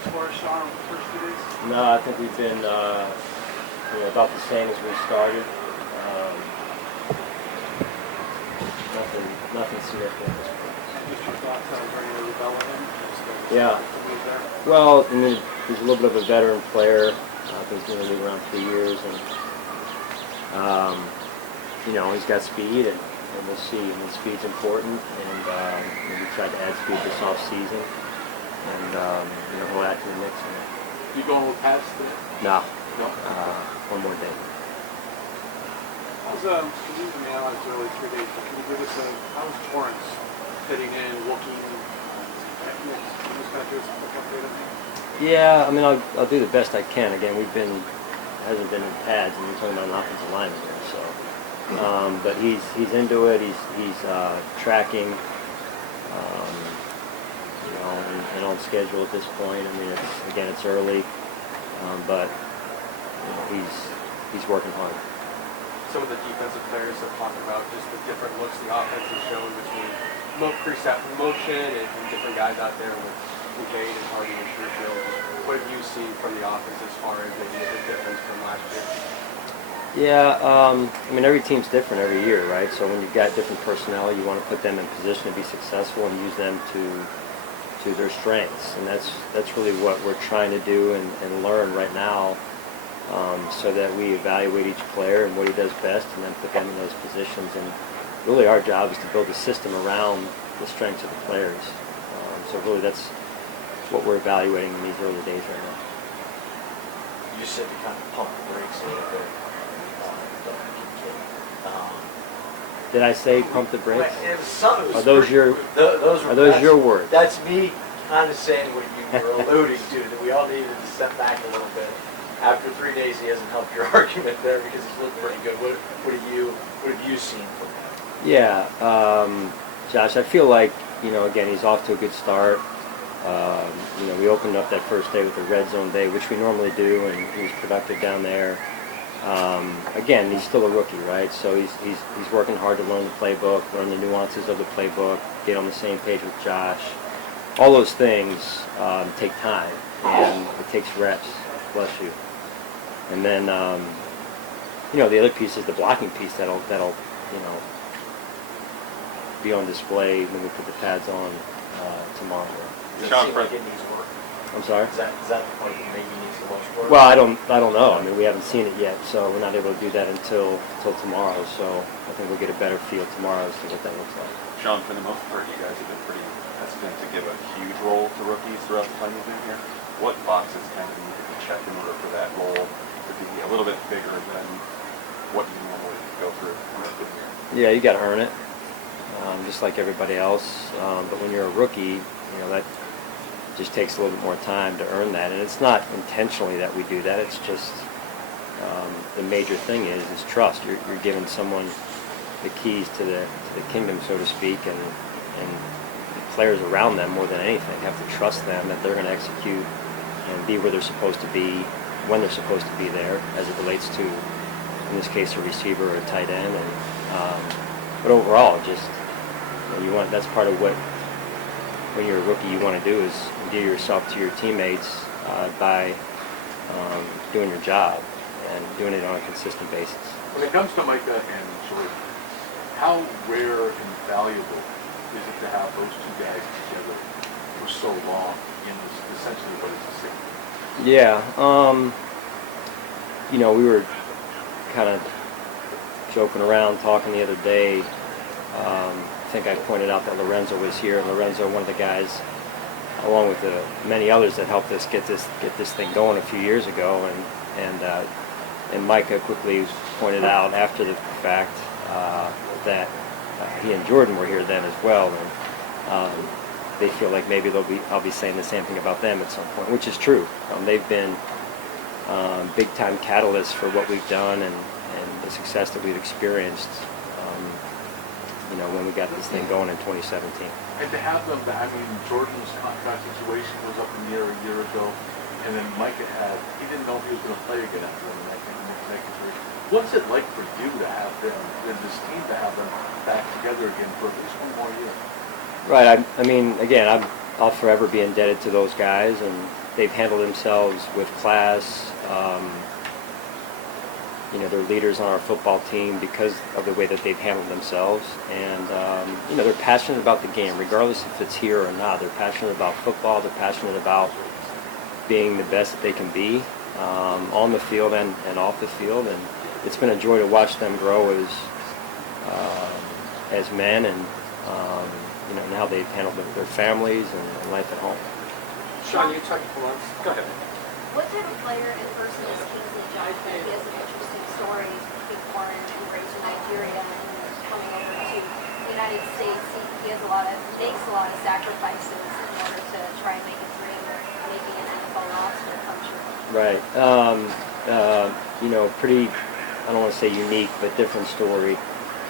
points for us, Sean, over the first 2 days? No, I think we've been about the same as we started. Nothing significant. Just your thoughts on regular development? Yeah. Well, I mean, he's a little bit of a veteran player. I think he's been in the league around 3 years, and he's got speed, and we'll see. I mean, speed's important, and we tried to add speed this off season, and he'll add to the mix. You going with pads today? No. No. One more day. How's you used the analyze early 3 days? Can you give us how's Torrance fitting in, looking? Yeah, I mean, I'll do the best I can. Again, hasn't been in pads, and we're talking about an offensive lineman here. So, but he's into it. He's tracking, and on schedule at this point. I mean, it's early, but he's working hard. Some of the defensive players have talked about just the different looks the offense has shown between pre-snap motion and different guys out there with Kincaid and Hardy and Sherfield. What have you seen from the offense as far as maybe the difference from last year? Yeah, I mean, every team's different every year, right? So when you've got different personnel, you want to put them in position to be successful and use them to their strengths, and that's really what we're trying to do and learn right now. So that we evaluate each player and what he does best, and then put them in those positions. And really, our job is to build a system around the strengths of the players. So really, that's what we're evaluating in these early days right now. You said to kind of pump the brakes a little bit. Did I say pump the brakes? Are those your words? That's me kind of saying what you were alluding to, that we all needed to step back a little bit. After 3 days, he hasn't helped your argument there because he's looked pretty good. What have you seen from him? Yeah, Josh, I feel like, again, he's off to a good start. We opened up that first day with the red zone day, which we normally do, and he was productive down there. Again, he's still a rookie, right? So he's working hard to learn the playbook, learn the nuances of the playbook, get on the same page with Josh. All those things take time, and it takes reps. Bless you. And then, the other piece is the blocking piece that'll be on display when we put the pads on tomorrow. Sean, like it needs work. I'm sorry? Is that the point that maybe needs the most work? Well, I don't know. I mean, we haven't seen it yet, so we're not able to do that until tomorrow. So I think we'll get a better feel tomorrow as to what that looks like. Sean, for the most part, you guys have been pretty hesitant to give a huge role to rookies throughout the time you've been here. What boxes kind of need to be checked in order for that role to be a little bit bigger than what you normally go through when you've been here? Yeah, you got to earn it, just like everybody else. But when you're a rookie, that just takes a little bit more time to earn that. And it's not intentionally that we do that. It's just the major thing is trust. You're giving someone the keys to the kingdom, so to speak, and the players around them more than anything have to trust them that they're going to execute and be where they're supposed to be, when they're supposed to be there, as it relates to, in this case, a receiver or a tight end. And but overall, just that's part of what, when you're a rookie, you want to do is endear yourself to your teammates by doing your job and doing it on a consistent basis. When it comes to Micah and Jordan, how rare and valuable is it to have those two guys together for so long in essentially what is a single? Yeah, we were kind of joking around, talking the other day. I think I pointed out that Lorenzo was here, and Lorenzo, one of the guys, along with the many others that helped us get this thing going a few years ago, and Micah quickly pointed out after the fact that he and Jordan were here then as well, and they feel like maybe I'll be saying the same thing about them at some point, which is true. They've been big-time catalysts for what we've done and the success that we've experienced. When we got this thing going in 2017. And to have them, Jordan's contract situation was up in the air a year ago, and then Micah he didn't know if he was going to play again after that injury. What's it like for you to have them, this team, to have them back together again for at least one more year? Right. I mean, again, I'll forever be indebted to those guys, and they've handled themselves with class. You know, they're leaders on our football team because of the way that they've handled themselves, and you know, they're passionate about the game, regardless if it's here or not. They're passionate about football. They're passionate about being the best that they can be on the field and off the field, and it's been a joy to watch them grow as men, and you know, now they've handled their families and life at home. Sean, you talked. Go ahead. What type of player and person is Kingsley Johnson? He has an interesting story. Being born and raised in Nigeria and coming over to the United States. He has makes a lot of sacrifices in order to try and make his dream of making an NFL roster come true. Right. You know, pretty, I don't want to say unique, but different story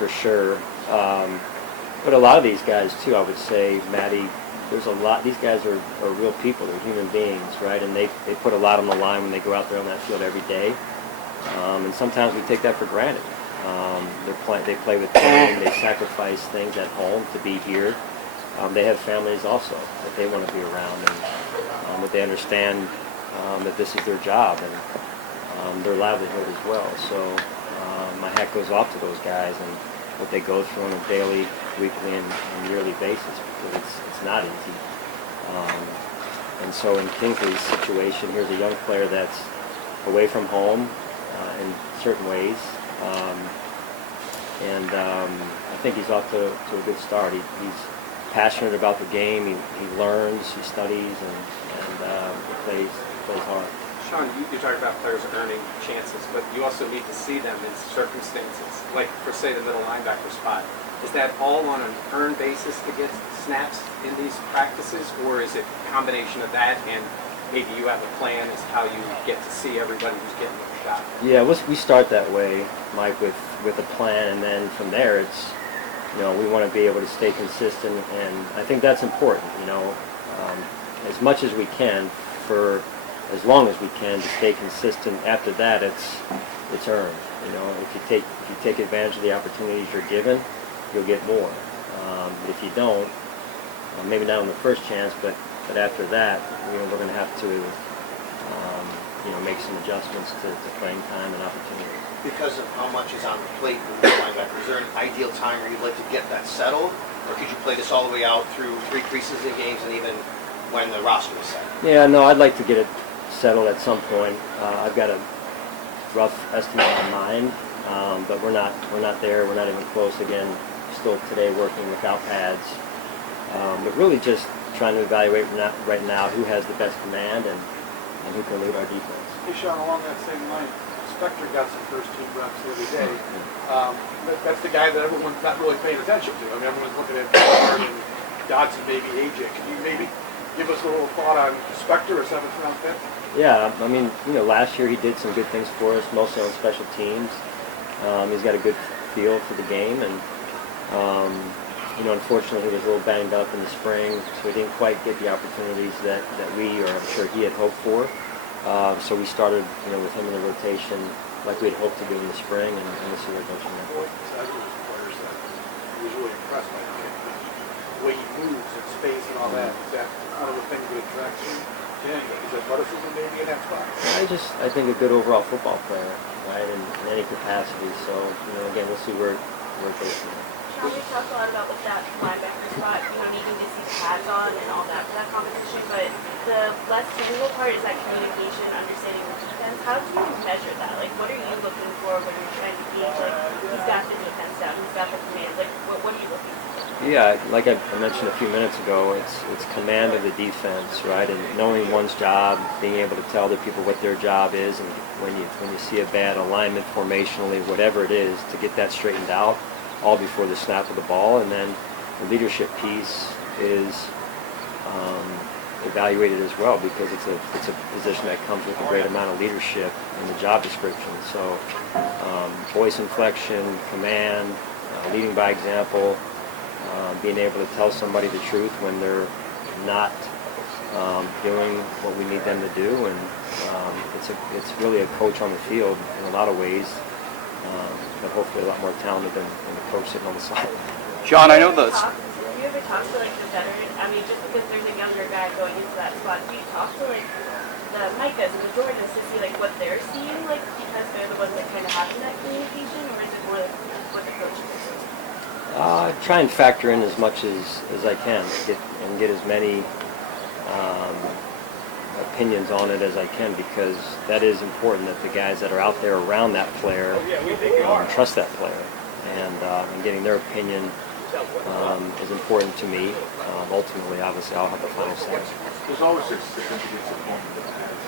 for sure. But a lot of these guys too, I would say, Maddie, there's a lot, these guys are real people, they're human beings, right? And they put a lot on the line when they go out there on that field every day. And sometimes we take that for granted. They play with pain, they sacrifice things at home to be here. They have families also that they want to be around, and that they understand that this is their job and their livelihood as well. So my hat goes off to those guys and what they go through on a daily, weekly, and yearly basis, because it's not easy. And so in Kingsley's situation, here's a young player that's away from home in certain ways. I think he's off to a good start. He's passionate about the game. He learns, he studies, and he plays hard. Sean, you talked about players earning chances, but you also need to see them in circumstances, like for, say, the middle linebacker spot. Is that all on an earned basis to get snaps in these practices, or is it a combination of that and maybe you have a plan as to how you get to see everybody who's getting a shot? Yeah, we start that way, Mike, with a plan, and then from there it's, you know, we want to be able to stay consistent, and I think that's important, you know, as much as we can for as long as we can to stay consistent. After that, it's earned. You know, if you take advantage of the opportunities you're given, you'll get more. If you don't, maybe not on the first chance, but after that, you know, we're going to have to you know, make some adjustments to playing time and opportunity. Because of how much is on the plate with the linebacker, is there an ideal time where you'd like to get that settled, or could you play this all the way out through 3 preseason games and even when the roster was set? Yeah, no, I'd like to get it settled at some point. I've got a rough estimate in mind, but we're not there. We're not even close. Again, still today working without pads, but really just trying to evaluate right now who has the best command and who can lead our defense. Hey, Sean, along that same line, Spector got some first team reps the other day. That's the guy that everyone's not really paying attention to. I mean, everyone's looking at Bernard and Dodson, maybe AJ. Can you maybe give us a little thought on Spector, a 7th round pick? Yeah, I mean, you know, last year he did some good things for us, mostly on special teams. He's got a good feel for the game, and you know, unfortunately he was a little banged up in the spring, so he didn't quite get the opportunities that we, or I'm sure he had hoped for. So we started, you know, with him in the rotation like we had hoped to do in the spring, and we'll see where it goes from there. I was really impressed by the way he moves and space and all that. Is that one of the things that attracts you? Yeah, is athleticism maybe in that spot? I think a good overall football player, right, in any capacity. So, you know, again, we'll see where it goes from there. Sean, we talked a lot about with that linebacker spot, you know, needing to see pads on and all that for that competition, but the less tangible part is that communication, understanding the defense. How do you measure that? Like, what are you looking for when you're trying to gauge, like, he's got the defense down, he's got the command, like, what are you looking for? Yeah, like I mentioned a few minutes ago, it's command of the defense, right, and knowing one's job, being able to tell the people what their job is, and when you see a bad alignment formationally, whatever it is, to get that straightened out, all before the snap of the ball. And then the leadership piece is evaluated as well, because it's a position that comes with a great amount of leadership in the job description. So voice inflection, command, leading by example, being able to tell somebody the truth when they're not doing what we need them to do, and it's really a coach on the field in a lot of ways, but hopefully a lot more talented than the coach sitting on the side. Sean, I know the you ever talk to like the veteran? I mean, just because there's a younger guy going into that spot, do you talk to like the Micahs and the Jordans to see like what they're seeing, like because they're the ones that kind of having that communication, or is it more like what the coaches are doing? Try and factor in as much as I can, get as many opinions on it as I can, because that is important that the guys that are out there around that player trust that player, and getting their opinion is important to me. Ultimately, obviously, I'll have the final say. There's always a significance of moment that has.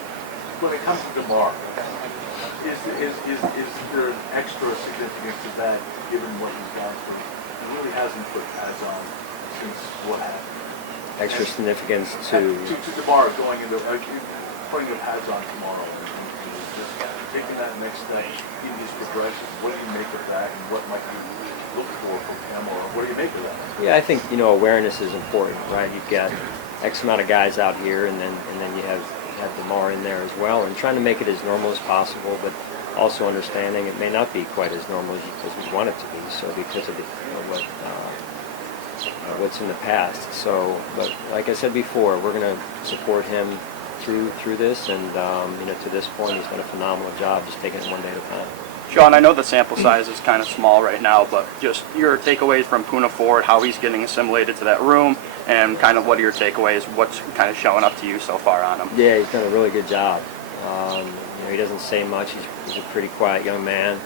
When it comes to DeMar, is there an extra significance to that, given what he's gone through? He really hasn't put pads on since what happened. Extra significance to DeMar going into putting the pads on tomorrow and just taking that next step in his progression. What do you make of that, and what might you look for from him, or what do you make of that? Yeah, I think awareness is important, right? You've got X amount of guys out here, and then you have DeMar in there as well, and trying to make it as normal as possible, but also understanding it may not be quite as normal as we want it to be. So because of what's in the past. So, but like I said before, we're going to support him through this, and to this point, he's done a phenomenal job just taking it one day at a time. Sean, I know the sample size is kind of small right now, but just your takeaways from Puna Ford, how he's getting assimilated to that room, and kind of what are your takeaways, what's kind of showing up to you so far on him? Yeah, he's done a really good job. He doesn't say much. He's a pretty quiet young man,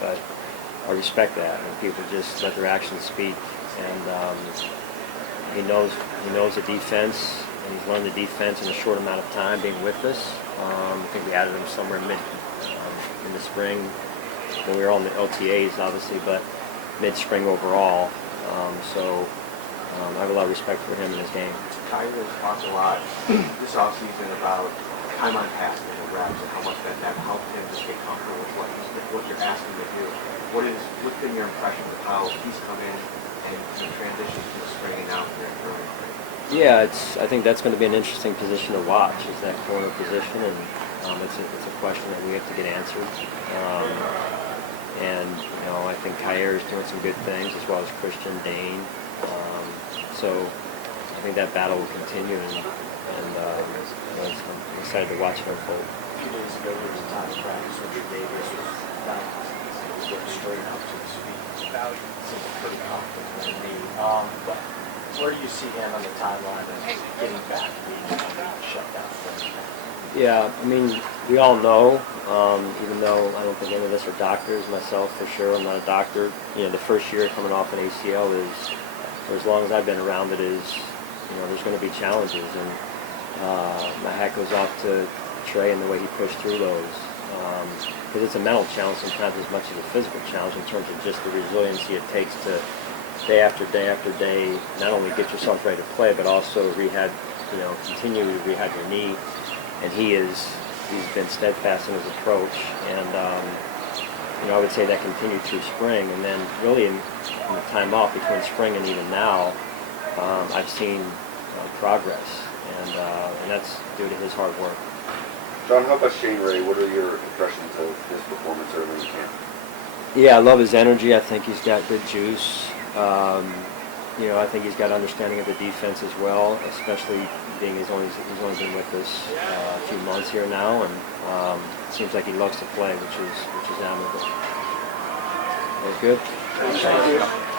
but I respect that. And people just let their actions speak. And he knows the defense, and he's learned the defense in a short amount of time being with us. I think we added him somewhere in the spring when we were on the LTAs, obviously, but mid-spring overall. I have a lot of respect for him and his game. Kyler has talked a lot this offseason about time on task and reps and how much that helped him just get comfortable with what you're asking to do. What's been your impression of how he's come in and transitioned to the spring and now here in early spring? Yeah, I think that's going to be an interesting position to watch, is that corner position, and it's a question that we have to get answered. I think Kyer is doing some good things, as well as Christian, Dane. So I think that battle will continue, and I'm excited to watch it unfold. A few days ago, there was a time of practice when Davis was down. He was straight up to his feet. Seems pretty confident in me. But where do you see him on the timeline of getting back, being shut down? Yeah, I mean, we all know, even though I don't think any of us are doctors, myself for sure, I'm not a doctor, the first year coming off an ACL is, for as long as I've been around it, is, there's going to be challenges, and my hat goes off to Trey and the way he pushed through those, because it's a mental challenge sometimes as much as a physical challenge in terms of just the resiliency it takes to day after day after day not only get yourself ready to play, but also rehab, continue to rehab your knee. And he's been steadfast in his approach, and I would say that continued through spring, and then really in the time off between spring and even now, I've seen progress, and that's due to his hard work. Sean, how about Shane Ray? What are your impressions of his performance early in camp? Yeah, I love his energy. I think he's got good juice. I think he's got understanding of the defense as well, especially being he's only been with us a few months here now, and it seems like he loves to play, which is admirable. That's good. Thank you.